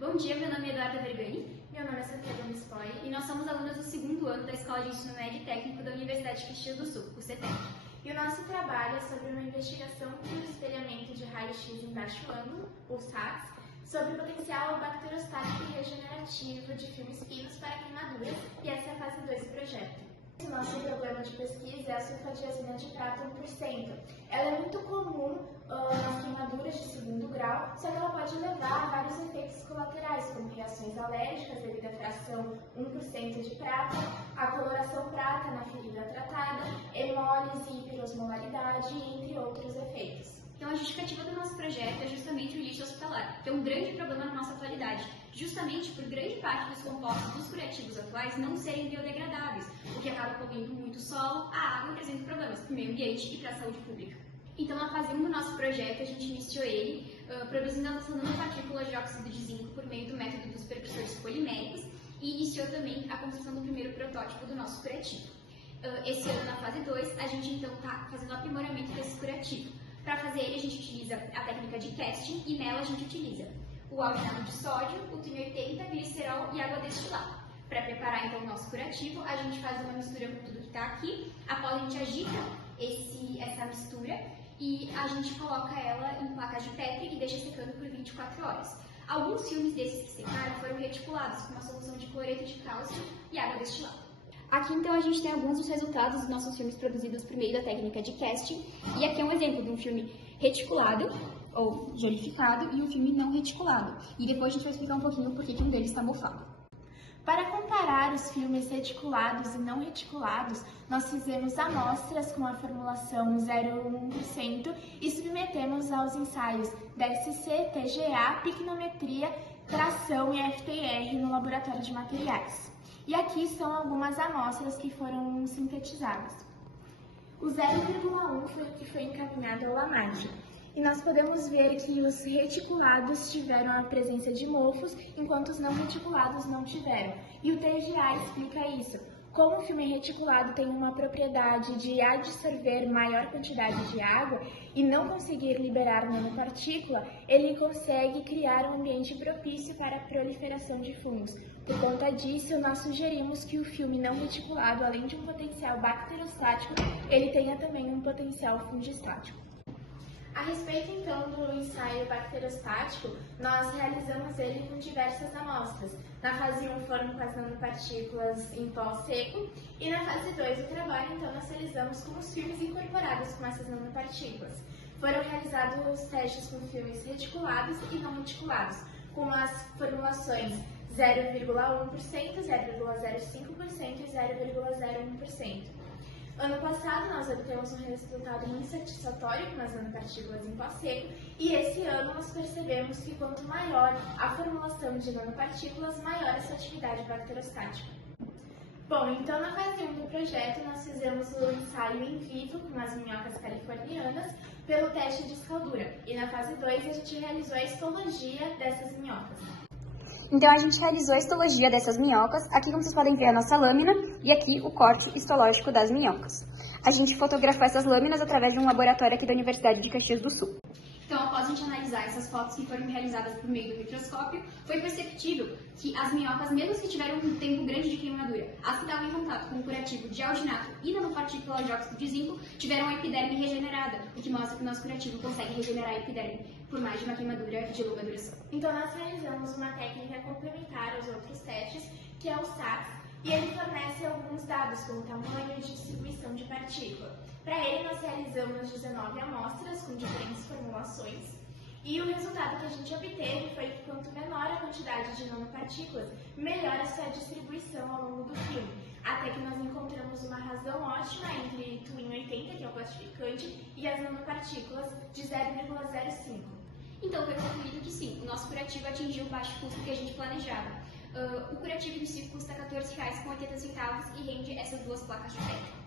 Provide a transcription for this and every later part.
Bom dia, meu nome é Eduarda Vergani. Meu nome é Sofia Gomes Poi. E nós somos alunas do segundo ano da Escola de Ensino Médio e Técnico da Universidade de Caxias do Sul, o CETEC. E o nosso trabalho é sobre uma investigação por espelhamento de raio-x em baixo ângulo, o SAX, sobre o potencial bacteriostático e regenerativo de filmes finos para queimaduras, e essa é a fase 2 do projeto. O nosso problema de pesquisa é a sulfadiazina de prata 1%. Ela é muito comum nas queimaduras de segundo grau, só que ela pode levar a vários efeitos colaterais, como reações alérgicas devido à fração 1% de prata, a coloração prata na ferida tratada, hemólise e hiperosmolaridade, entre outros efeitos. Então, a justificativa do nosso projeto é justamente o lixo hospitalar, que é um grande problema na nossa atualidade, justamente por grande parte dos compostos dos curativos atuais não serem biodegradáveis, o que acaba poluindo muito o solo, a água e trazendo problemas para o meio ambiente e para a saúde pública. Então, na fase 1 do nosso projeto, a gente iniciou ele produzindo a nossa nanopartícula de óxido de zinco por meio do método dos percussores poliméricos e iniciou também a construção do primeiro protótipo do nosso curativo. Esse ano, na fase 2, a gente então está fazendo o aprimoramento desse curativo. Para fazer ele, a gente utiliza a técnica de casting e nela a gente utiliza o alginado de sódio, o TIM80, glicerol e água destilada. Para preparar então o nosso curativo, a gente faz uma mistura com tudo que está aqui. Após a gente agita essa mistura e a gente coloca ela em placas de Petri e deixa secando por 24 horas. Alguns filmes desses que secaram foram reticulados com uma solução de cloreto de cálcio e água destilada. Aqui então a gente tem alguns dos resultados dos nossos filmes produzidos por meio da técnica de casting, e aqui é um exemplo de um filme reticulado ou gelificado e um filme não reticulado. E depois a gente vai explicar um pouquinho por que um deles está mofado. Para comparar os filmes reticulados e não reticulados, nós fizemos amostras com a formulação 0,1% e submetemos aos ensaios da SC, TGA, picnometria, tração e FTR no laboratório de materiais. E aqui são algumas amostras que foram sintetizadas. O 0,1 foi o que foi encaminhado ao LAMAD. E nós podemos ver que os reticulados tiveram a presença de mofos, enquanto os não reticulados não tiveram. E o TGA explica isso. Como o filme reticulado tem uma propriedade de absorver maior quantidade de água e não conseguir liberar nanopartícula, ele consegue criar um ambiente propício para a proliferação de fungos. Por conta disso, nós sugerimos que o filme não reticulado, além de um potencial bacteriostático, ele tenha também um potencial fungistático. A respeito, então, do ensaio bacteriostático, nós realizamos ele com diversas amostras. Na fase 1 foram com as nanopartículas em pó seco e na fase 2 do trabalho, então, nós realizamos com os filmes incorporados com essas nanopartículas. Foram realizados testes com filmes reticulados e não reticulados, com as formulações 0,1%, 0,05% e 0,01%. Ano passado, nós obtemos um resultado muito satisfatório com as nanopartículas em pó seco e esse ano nós percebemos que quanto maior a formulação de nanopartículas, maior a sua atividade bacteriostática. Bom, então na fase 1 do projeto nós fizemos o ensaio in vivo com as minhocas californianas pelo teste de escaldura e na fase 2 a gente realizou a histologia dessas minhocas. Então a gente realizou a histologia dessas minhocas, aqui como vocês podem ver a nossa lâmina e aqui o corte histológico das minhocas. A gente fotografou essas lâminas através de um laboratório aqui da Universidade de Caxias do Sul. Então, após a gente analisar essas fotos que foram realizadas por meio do microscópio, foi perceptível que as minhocas, mesmo que tiveram um tempo grande de queimadura, as que estavam em contato com o curativo de alginato e nanopartícula de óxido de zinco, tiveram a epiderme regenerada, o que mostra que o nosso curativo consegue regenerar a epiderme por mais de uma queimadura de longa duração. Então, nós realizamos uma técnica complementar aos outros testes, que é o SAX, e ele fornece alguns dados, como tamanho e distribuição de partícula. Para ele, nós realizamos 19 amostras com diferentes formulações e o resultado que a gente obteve foi que quanto menor a quantidade de nanopartículas, melhor a sua distribuição ao longo do filme, até que nós encontramos uma razão ótima entre TIM80, que é o classificante, e as nanopartículas de 0,05. Então, foi concluído que sim, o nosso curativo atingiu o baixo custo que a gente planejava. O curativo em si custa R$ 14,80 e rende essas duas placas de Petri.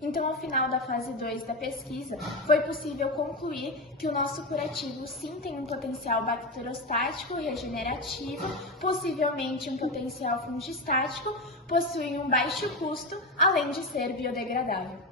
Então, ao final da fase 2 da pesquisa, foi possível concluir que o nosso curativo sim tem um potencial bacteriostático regenerativo, possivelmente um potencial fungistático, possui um baixo custo, além de ser biodegradável.